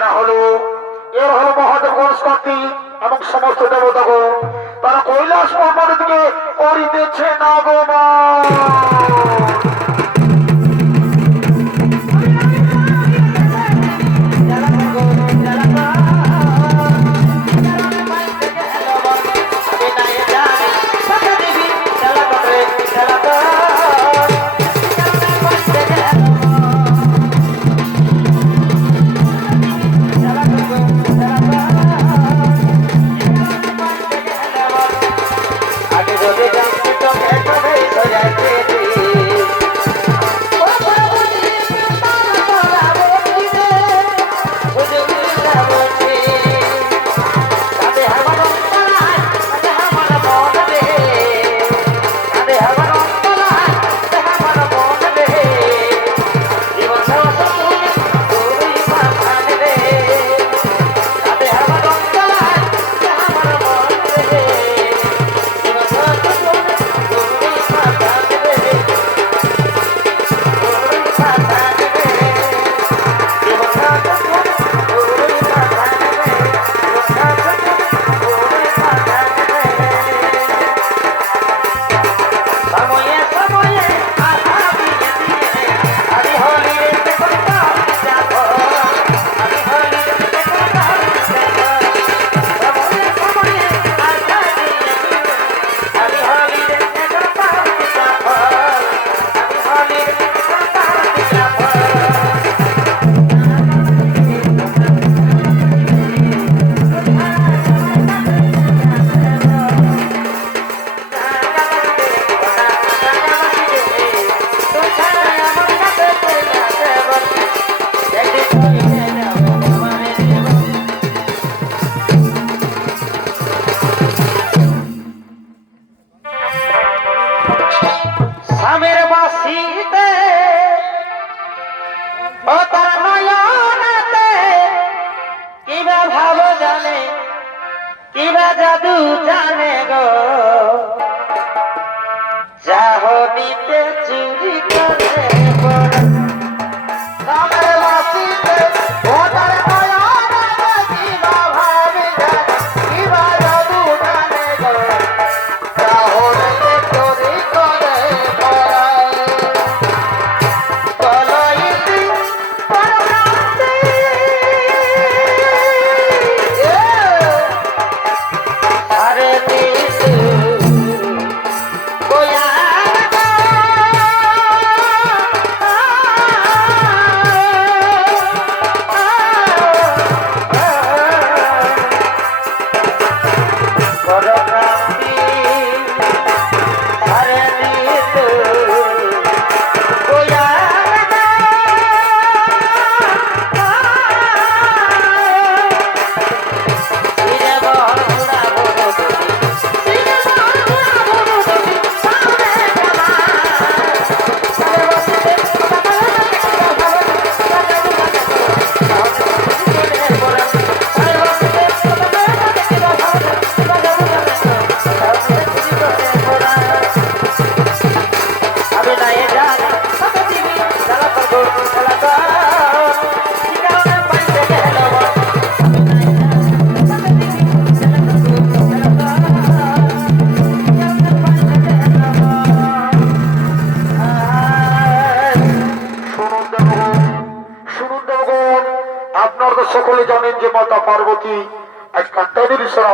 এরা হলো, এর হলো মহাদেব বনস্পতি এবং সমস্ত দেবতাগণ। তারা কৈলাস পর্বতকে করিতেছে না গো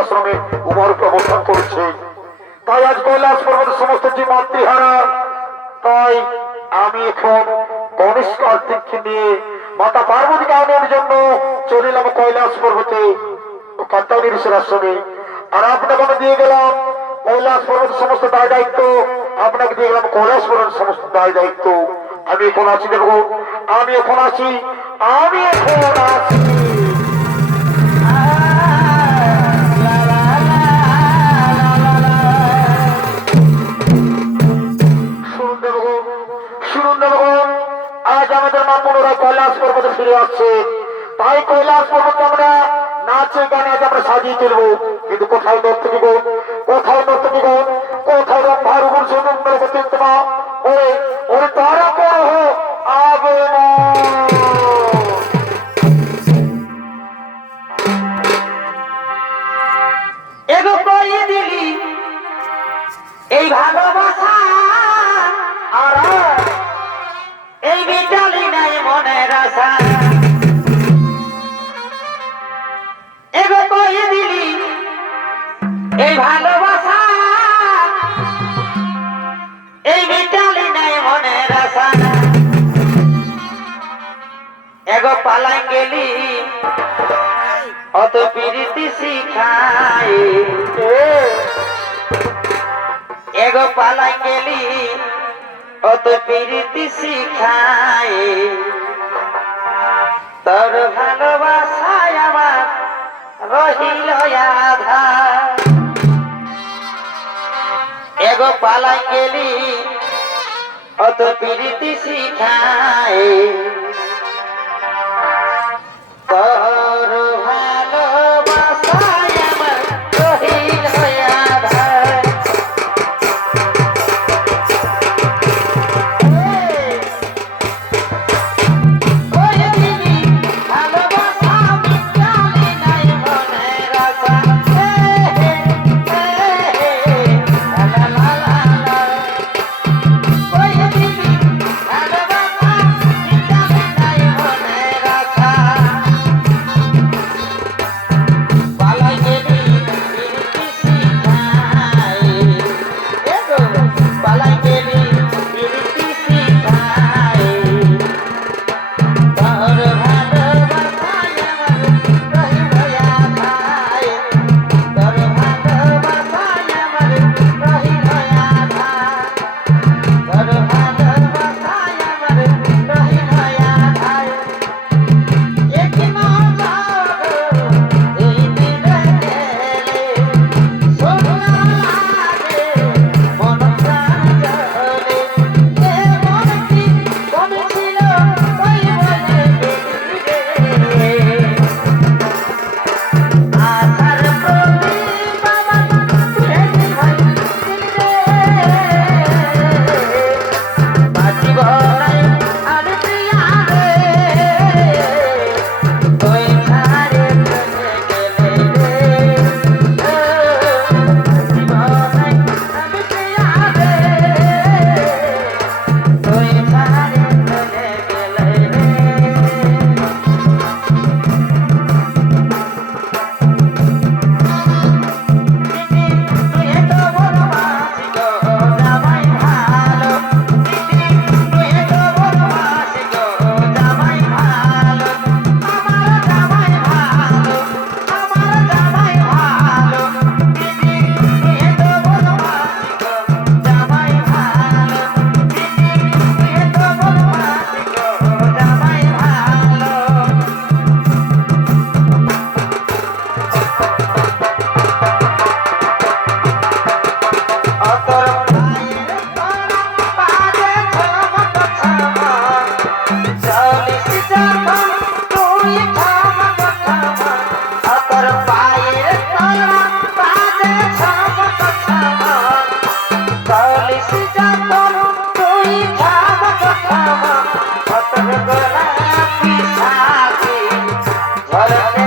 আশ্রমে তাই আজ কৈলাস সমস্ত মাতৃহারা তাই আমি এখন নিয়ে মাতা পার্বতীকে আনার জন্য চলিলাম কৈলাস পর্বতে আপনাকে আমি এখন আছি আমি এখন আছি, আমি এখন আছি। কৈলাস পর্বতে ফিরে আসছে। তাই কৈলাস পর্বত আমরা নাচে গানে আজ আমরা সাজিয়ে তুলবো। কিন্তু কোথায় নর্তকী গুণ কোথায় নর্তকী গুণ কোথায় রম্ভার গুণ সুন্দর করে করতে ওরে ওরে তারা পালাই গেলি। অত পিরিতি শিখাই। এগো পালাই গেলি। অত পিরিতি শিখাই। তোর ভালোবাসায় আমার রহিল আধা। এগো পালাই গেলি। অত পিরিতি শিখাই। তোর Hallelujah.